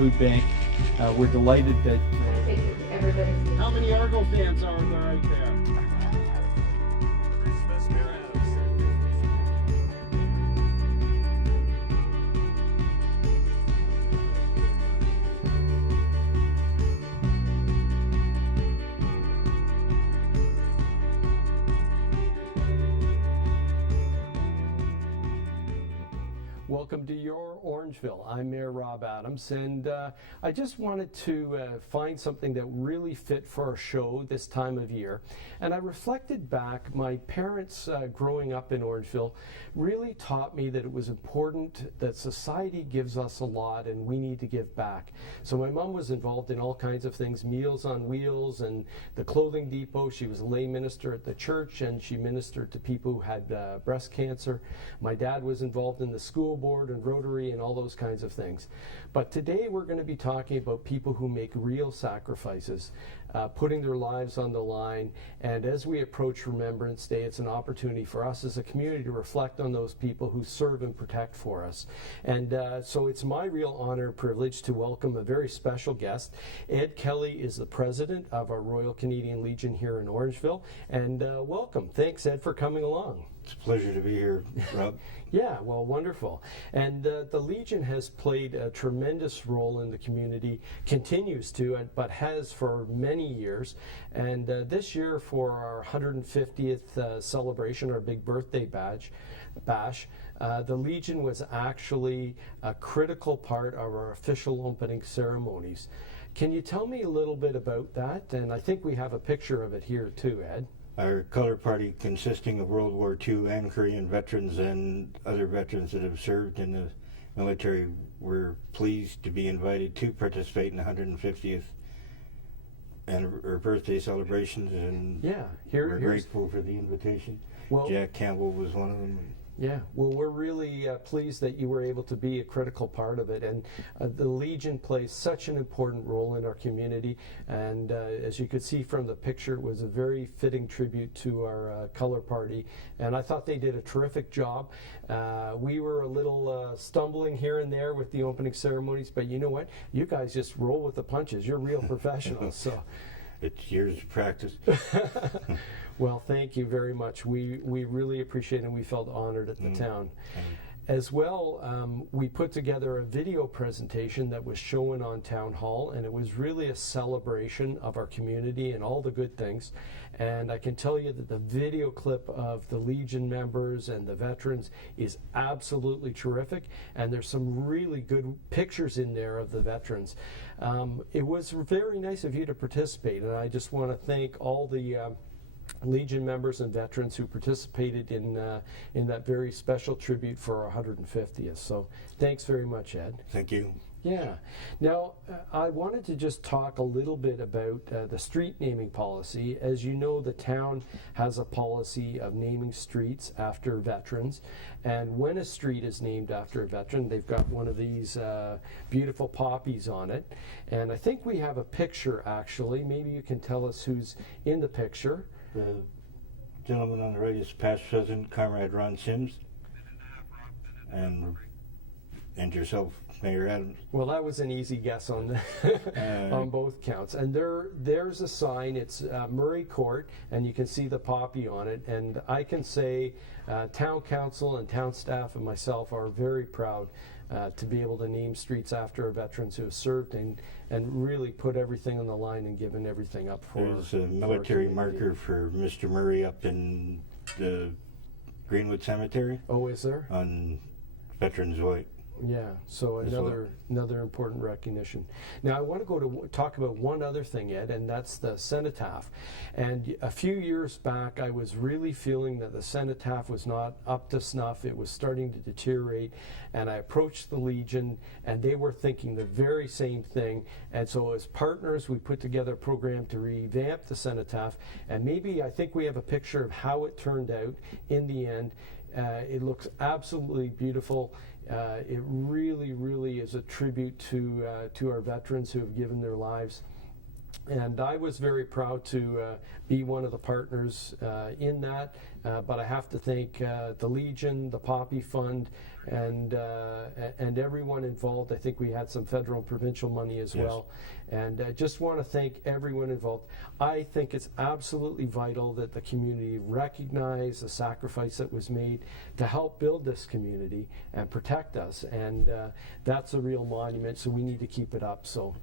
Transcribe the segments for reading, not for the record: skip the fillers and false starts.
food bank. We're delighted that How many Argo fans are there right there? Welcome to Your Orangeville. I'm Mayor Rob Adams, and I just wanted to find something that really fit for our show this time of year. And I reflected back, my parents growing up in Orangeville really taught me that it was important that society gives us a lot and we need to give back. So my mom was involved in all kinds of things, Meals on Wheels and the Clothing Depot. She was a lay minister at the church, and she ministered to people who had breast cancer. My dad was involved in the school board and Rotary and all those kinds of things. But today we're going to be talking about people who make real sacrifices, putting their lives on the line. And as we approach Remembrance Day, it's an opportunity for us as a community to reflect on those people who serve and protect for us. And so it's my real honor and privilege to welcome a very special guest. Ed Kelly is the president of our Royal Canadian Legion here in Orangeville. And welcome. Thanks, Ed, for coming along. It's a pleasure to be here, Rob. Yeah, well, wonderful. And the Legion has played a tremendous role in the community, continues to, but has for many years. And this year, for our 150th celebration, our big birthday bash, the Legion was actually a critical part of our official opening ceremonies. Can you tell me a little bit about that? And I think we have a picture of it here too, Ed. Our color party, consisting of World War II and Korean veterans and other veterans that have served in the military, were pleased to be invited to participate in the 150th or birthday celebrations, and yeah, we're grateful for the invitation. Well, Jack Campbell was one of them. Yeah, well, we're really pleased that you were able to be a critical part of it, and the Legion plays such an important role in our community, and as you could see from the picture, it was a very fitting tribute to our color party, and I thought they did a terrific job. We were a little stumbling here and there with the opening ceremonies, but you know what? You guys just roll with the punches. You're real professionals, so. It's years of practice. Well, thank you very much. We really appreciate it, and we felt honored at the town. As well, we put together a video presentation that was shown on Town Hall, and it was really a celebration of our community and all the good things. And I can tell you that the video clip of the Legion members and the veterans is absolutely terrific, and there's some really good pictures in there of the veterans. It was very nice of you to participate, and I just want to thank all the Legion members and veterans who participated in that very special tribute for our 150th. So thanks very much, Ed. Thank you. Yeah. Now, I wanted to just talk a little bit about the street naming policy. As you know, the town has a policy of naming streets after veterans. And when a street is named after a veteran, they've got one of these beautiful poppies on it. And I think we have a picture, actually. Maybe you can tell us who's in the picture. The gentleman on the right is past President Comrade Ron Sims, and yourself, Mayor Adams. Well, that was an easy guess on on both counts. And there's a sign. It's Murray Court, and you can see the poppy on it. And I can say town council and town staff and myself are very proud to be able to name streets after our veterans who have served and really put everything on the line and given everything up for. There's a military marker for Mr. Murray up in the Greenwood Cemetery. Oh, is there? On Veterans White. Yeah, so another important recognition. Now I want to talk about one other thing, Ed, and that's the cenotaph. And a few years back, I was really feeling that the cenotaph was not up to snuff. It was starting to deteriorate, and I approached the Legion, and they were thinking the very same thing. And so as partners, we put together a program to revamp the cenotaph, and maybe I think we have a picture of how it turned out in the end. It looks absolutely beautiful. It really, really is a tribute to our veterans who have given their lives. And I was very proud to be one of the partners in that. But I have to thank the Legion, the Poppy Fund, and everyone involved. I think we had some federal and provincial money as well. And I just want to thank everyone involved. I think it's absolutely vital that the community recognize the sacrifice that was made to help build this community and protect us. And that's a real monument, so we need to keep it up. So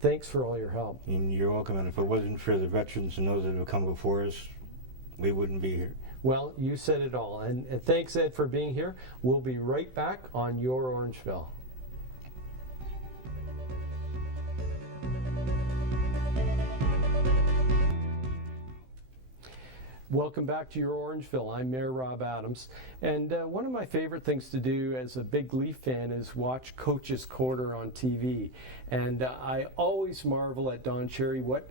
thanks for all your help. And you're welcome. And if it wasn't for the veterans and those that have come before us, we wouldn't be here. Well, you said it all. And thanks, Ed, for being here. We'll be right back on Your Orangeville. Welcome back to Your Orangeville. I'm Mayor Rob Adams. And one of my favorite things to do as a big Leaf fan is watch Coach's Corner on TV. And I always marvel at Don Cherry, what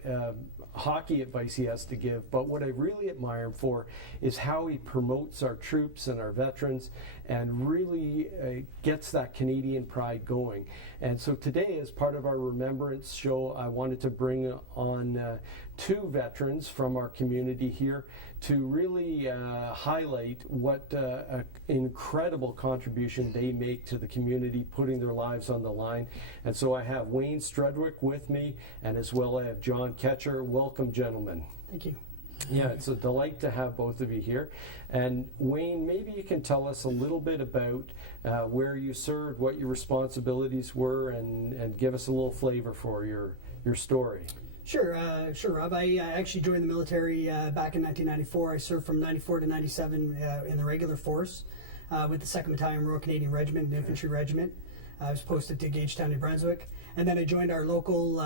hockey advice he has to give. But what I really admire him for is how he promotes our troops and our veterans and really gets that Canadian pride going. And so today, as part of our Remembrance show, I wanted to bring on two veterans from our community here to really highlight what incredible contribution they make to the community, putting their lives on the line. And so I have Wayne Strudwick with me, and as well I have John Ketcher. Welcome, gentlemen. Thank you. Yeah, it's a delight to have both of you here. And Wayne, maybe you can tell us a little bit about where you served, what your responsibilities were, and give us a little flavor for your story. Sure, Rob. I actually joined the military back in 1994. I served from 94 to 97 in the regular force with the 2nd Battalion Royal Canadian Regiment, an infantry regiment. I was posted to Gagetown, New Brunswick. And then I joined our local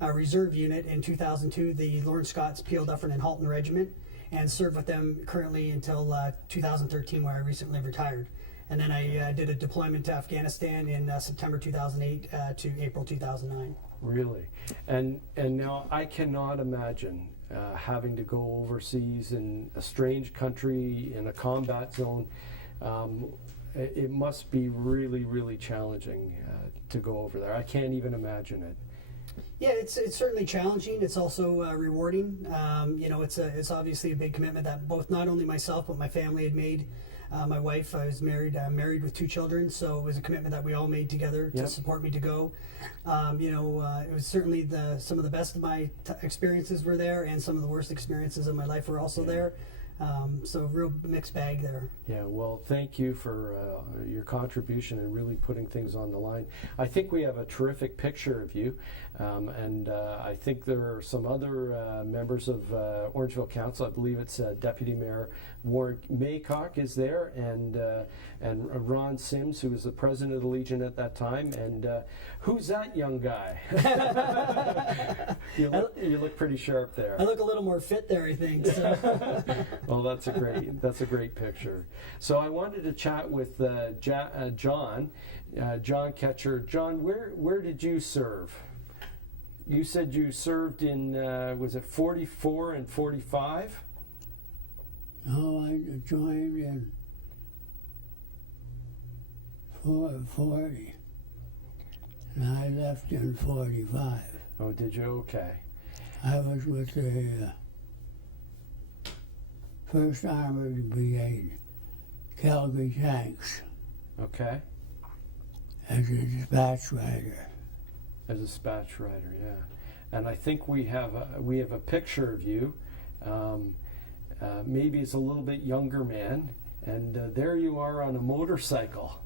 reserve unit in 2002, the Lawrence Scott's Peel, Dufferin and Halton Regiment, and served with them currently until 2013, where I recently retired. And then I did a deployment to Afghanistan in September 2008 to April 2009. Really? And now I cannot imagine having to go overseas in a strange country, in a combat zone. It must be really, really challenging to go over there. I can't even imagine it. Yeah, it's certainly challenging. It's also rewarding. It's obviously a big commitment that both not only myself but my family had made. My wife, I was married with 2 children, so it was a commitment that we all made together to support me to go. It was certainly some of the best of my experiences were there, and some of the worst experiences of my life were also there. So real mixed bag there. Yeah, well, thank you for your contribution and really putting things on the line. I think we have a terrific picture of you, and I think there are some other members of Orangeville Council. I believe it's Deputy Mayor Warren Maycock is there, and Ron Sims, who was the president of the Legion at that time. And who's that young guy? You look pretty sharp there. I look a little more fit there, I think. So. Well, that's a great picture. So I wanted to chat with John Ketcher. John, where did you serve? You said you served in was it 44 and 45? No, I joined in 40, and I left in 45. Oh, did you? Okay. I was with the 1st Armored Brigade, Calgary Tanks. Okay. As a dispatch rider. As a dispatch rider, yeah. And I think we have a picture of you. Maybe it's a little bit younger man, and there you are on a motorcycle.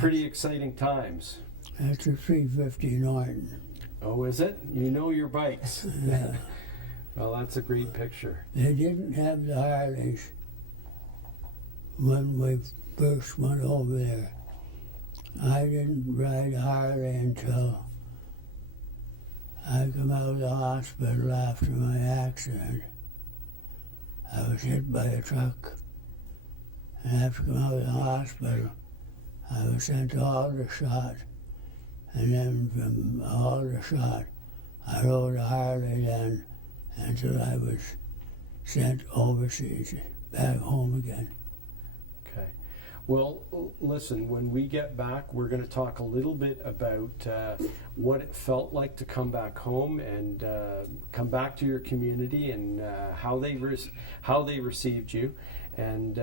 Pretty exciting times. That's a 350 Norton. Oh, is it? You know your bikes. Yeah. Well, that's a great picture. They didn't have the Harleys when we first went over there. I didn't ride a Harley until I come out of the hospital after my accident. I was hit by a truck, and after coming out of the hospital, I was sent to Aldershot, and then from Aldershot, I rode a Harley then until I was sent overseas, back home again. Okay. Well, listen, when we get back, we're going to talk a little bit about what it felt like to come back home and come back to your community, and how they received you. And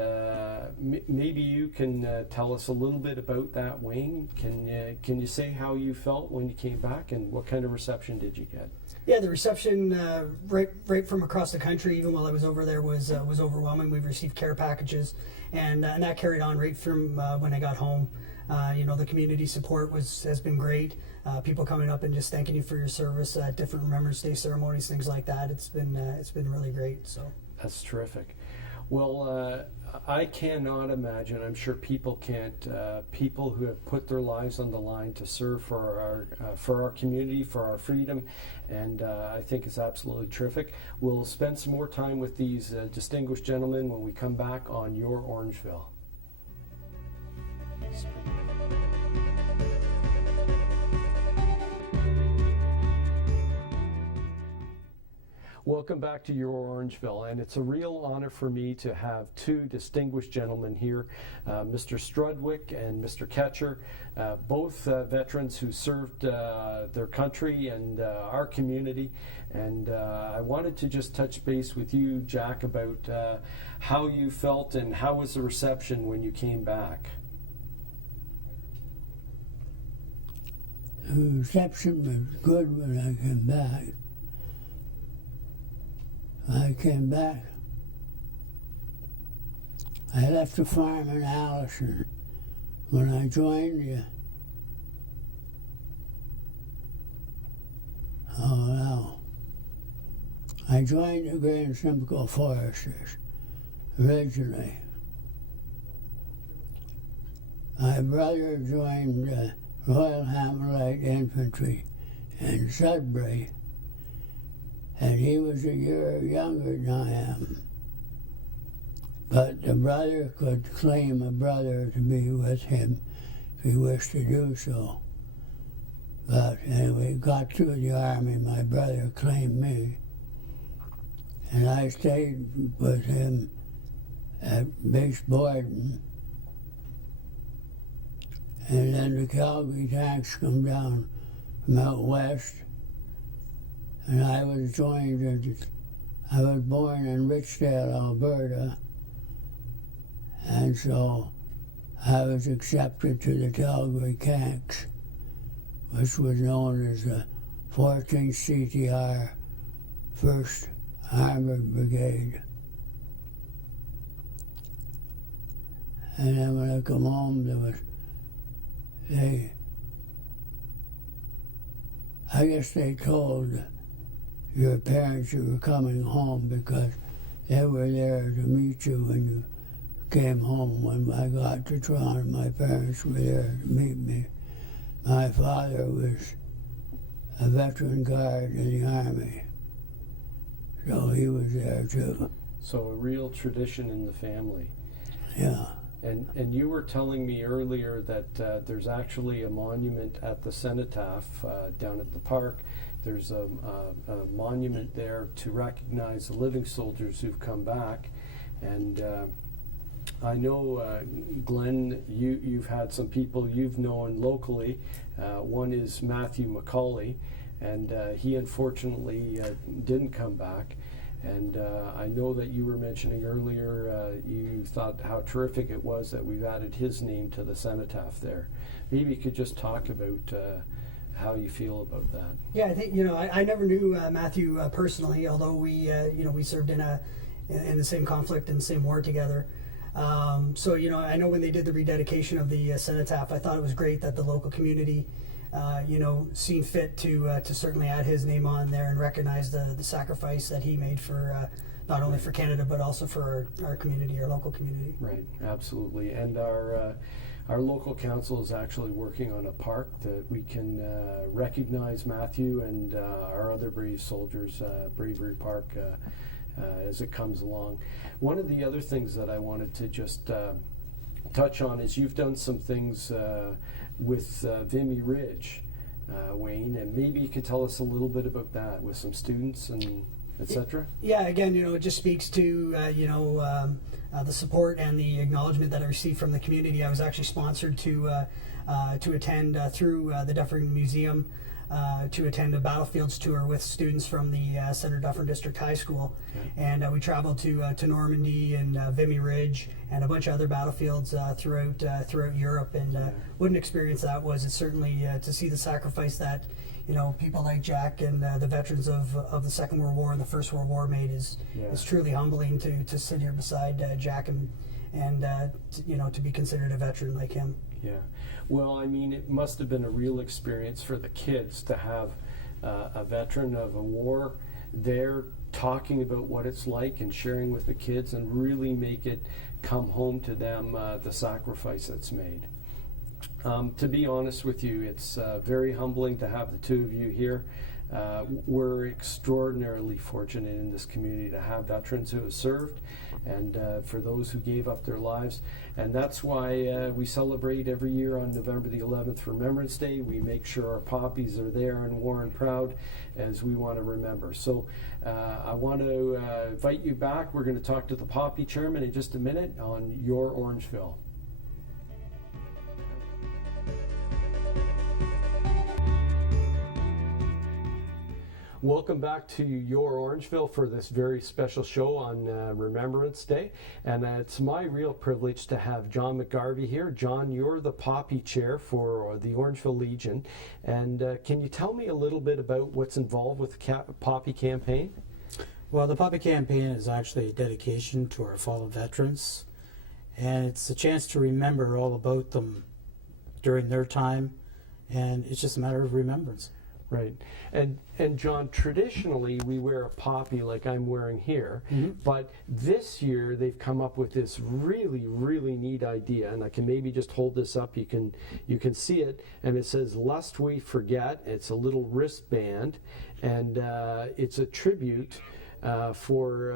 maybe you can tell us a little bit about that, Wayne. Can you say how you felt when you came back, and what kind of reception did you get? Yeah, the reception right from across the country, even while I was over there, was overwhelming. We've received care packages, and that carried on right from when I got home. The community support has been great. People coming up and just thanking you for your service at different Remembrance Day ceremonies, things like that. It's been really great. So that's terrific. Well, I cannot imagine, I'm sure people can't, people who have put their lives on the line to serve for our community, for our freedom, and I think it's absolutely terrific. We'll spend some more time with these distinguished gentlemen when we come back on Your Orangeville. Welcome back to Your Orangeville, and it's a real honor for me to have two distinguished gentlemen here, Mr. Strudwick and Mr. Ketcher, both veterans who served their country and our community. And I wanted to just touch base with you, Jack, about how you felt and how was the reception when you came back? The reception was good when I came back. I came back. I left the farm in Allison. When I joined you, I joined the Grand Simcoe Foresters originally. My brother joined Royal Hammerlight Infantry in Sudbury, and he was a year younger than I am. But the brother could claim a brother to be with him if he wished to do so. But anyway, got through the army, my brother claimed me. And I stayed with him at Base Borden. And then the Calgary tanks come down from out west, and I was born in Richdale, Alberta, and so I was accepted to the Calgary tanks, which was known as the 14th CTR 1st Armored Brigade. And then when I come home, I guess they told your parents you were coming home because they were there to meet you when you came home. When I got to Toronto, my parents were there to meet me. My father was a veteran guard in the Army, so he was there too. So a real tradition in the family. Yeah. And you were telling me earlier that there's actually a monument at the cenotaph down at the park. There's a monument there to recognize the living soldiers who've come back. And I know, Glenn, you've had some people you've known locally. One is Matthew McCauley, and he unfortunately didn't come back. And I know that you were mentioning earlier you thought how terrific it was that we've added his name to the cenotaph there. Maybe you could just talk about how you feel about that. yeah, I think I never knew Matthew personally, although we served in the same conflict and the same war together. So I know when they did the rededication of the cenotaph, I thought it was great that the local community seen fit to certainly add his name on there and recognize the sacrifice that he made for not only for Canada but also for our community, our local community. Right, absolutely. And our local council is actually working on a park that we can recognize Matthew and our other brave soldiers, Bravery Park, as it comes along. One of the other things that I wanted to just touch on is you've done some things with Vimy Ridge, Wayne, and maybe you could tell us a little bit about that with some students. And etc.? Yeah, again, it just speaks to the support and the acknowledgement that I received from the community. I was actually sponsored to attend through the Dufferin Museum to attend a battlefields tour with students from the Senator Dufferin District High School, and we traveled to Normandy and Vimy Ridge and a bunch of other battlefields throughout Europe. And what an experience that was! It's certainly to see the sacrifice that people like Jack and the veterans of the Second World War and the First World War made is truly humbling to sit here beside Jack and to be considered a veteran like him. Yeah. Well, I mean, it must have been a real experience for the kids to have a veteran of a war there talking about what it's like and sharing with the kids and really make it come home to them the sacrifice that's made. To be honest with you, it's very humbling to have the two of you here. We're extraordinarily fortunate in this community to have veterans who have served and for those who gave up their lives. And that's why we celebrate every year on November the 11th, Remembrance Day. We make sure our poppies are there and worn proud as we want to remember. So I want to invite you back. We're going to talk to the Poppy Chairman in just a minute on Your Orangeville. Welcome back to Your Orangeville for this very special show on Remembrance Day. And it's my real privilege to have John McGarvey here. John, you're the Poppy Chair for the Orangeville Legion. And can you tell me a little bit about what's involved with the Poppy campaign? Well, the Poppy campaign is actually a dedication to our fallen veterans. And it's a chance to remember all about them during their time. And it's just a matter of remembrance. Right. And John, traditionally we wear a poppy like I'm wearing here, but this year they've come up with this really, really neat idea, and I can maybe just hold this up, you can see it, and it says "Lest We Forget." It's a little wristband, and it's a tribute for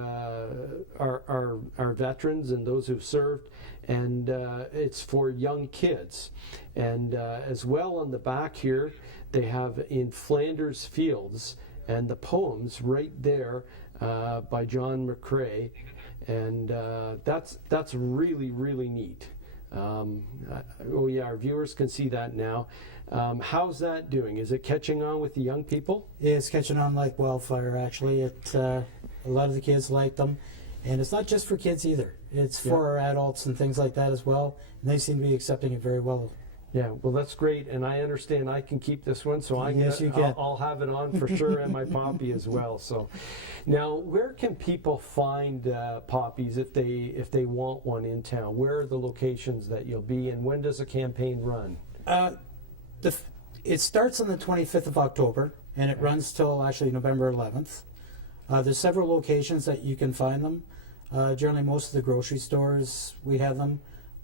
our veterans and those who've served, and it's for young kids. And as well on the back here, they have "In Flanders Fields," and the poems right there by John McCrae, and that's really, really neat. Oh yeah, our viewers can see that now. How's that doing? Is it catching on with the young people? It's catching on like wildfire, actually. A lot of the kids like them. And it's not just for kids either. It's for our adults and things like that as well. And they seem to be accepting it very well. Yeah, well, that's great, and I understand I can keep this one, so I'll have it on for sure, and my poppy as well. So, now, where can people find poppies if they want one in town? Where are the locations that you'll be, and when does the campaign run? It starts on the 25th of October, and it runs till actually November 11th. There's several locations that you can find them. Generally, most of the grocery stores we have them.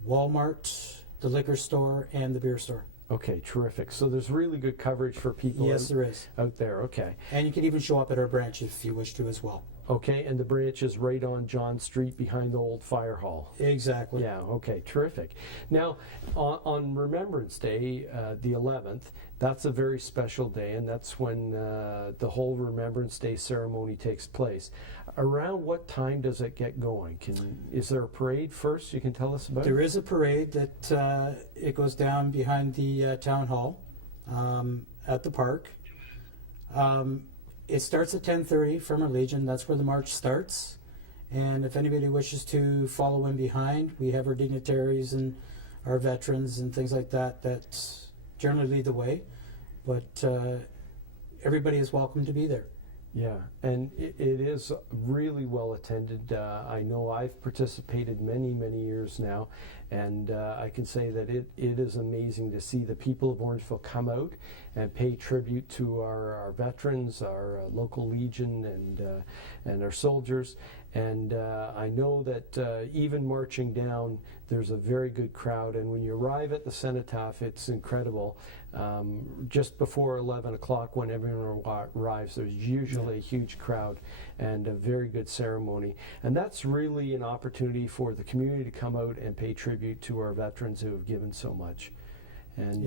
Walmart, the liquor store, and the beer store. Okay, terrific. So there's really good coverage for people there is. Out there. Okay. And you can even show up at our branch if you wish to as well. Okay, and the branch is right on John Street behind the old fire hall. Exactly. Yeah, okay, terrific. Now, on Remembrance Day, the 11th, that's a very special day, and that's when the whole Remembrance Day ceremony takes place. Around what time does it get going? Is there a parade first you can tell us about? There is a parade that it goes down behind the town hall at the park. It starts at 10:30 from our Legion. That's where the march starts. And if anybody wishes to follow in behind, we have our dignitaries and our veterans and things like that generally lead the way. But everybody is welcome to be there. Yeah, and it is really well attended. I know I've participated many, many years now, and I can say that it is amazing to see the people of Orangeville come out and pay tribute to our veterans, our local Legion, and our soldiers. And I know that even marching down, there's a very good crowd. And when you arrive at the cenotaph, it's incredible. Just before 11 o'clock, when everyone arrives, there's usually a huge crowd and a very good ceremony. And that's really an opportunity for the community to come out and pay tribute to our veterans who have given so much. And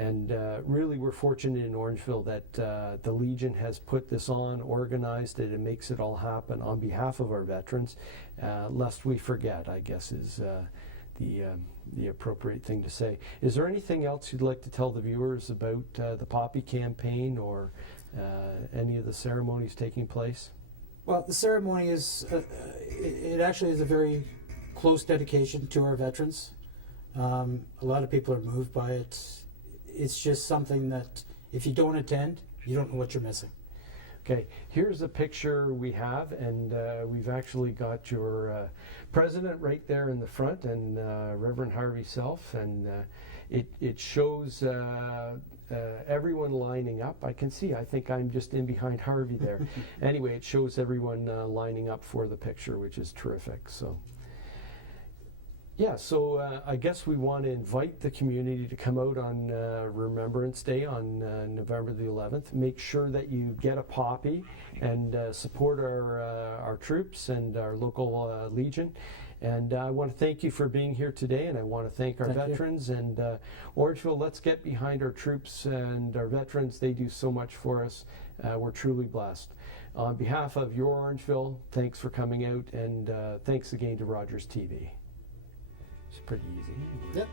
And really, we're fortunate in Orangeville that the Legion has put this on, organized it, and makes it all happen on behalf of our veterans, lest we forget, I guess, is the appropriate thing to say. Is there anything else you'd like to tell the viewers about the Poppy campaign or any of the ceremonies taking place? Well, the ceremony is, it actually is a very close dedication to our veterans. A lot of people are moved by it. It's just something that if you don't attend, you don't know what you're missing. Okay, here's a picture we have, and we've actually got your president right there in the front, and Reverend Harvey Self, and it shows everyone lining up. I can see, I think I'm just in behind Harvey there. Anyway, it shows everyone lining up for the picture, which is terrific. So. Yeah, so I guess we want to invite the community to come out on Remembrance Day on November the 11th. Make sure that you get a poppy and support our troops and our local Legion. And I want to thank you for being here today, and I want to thank our veterans. And Orangeville, let's get behind our troops and our veterans. They do so much for us. We're truly blessed. On behalf of Your Orangeville, thanks for coming out, and thanks again to Rogers TV. It's pretty easy. Yep.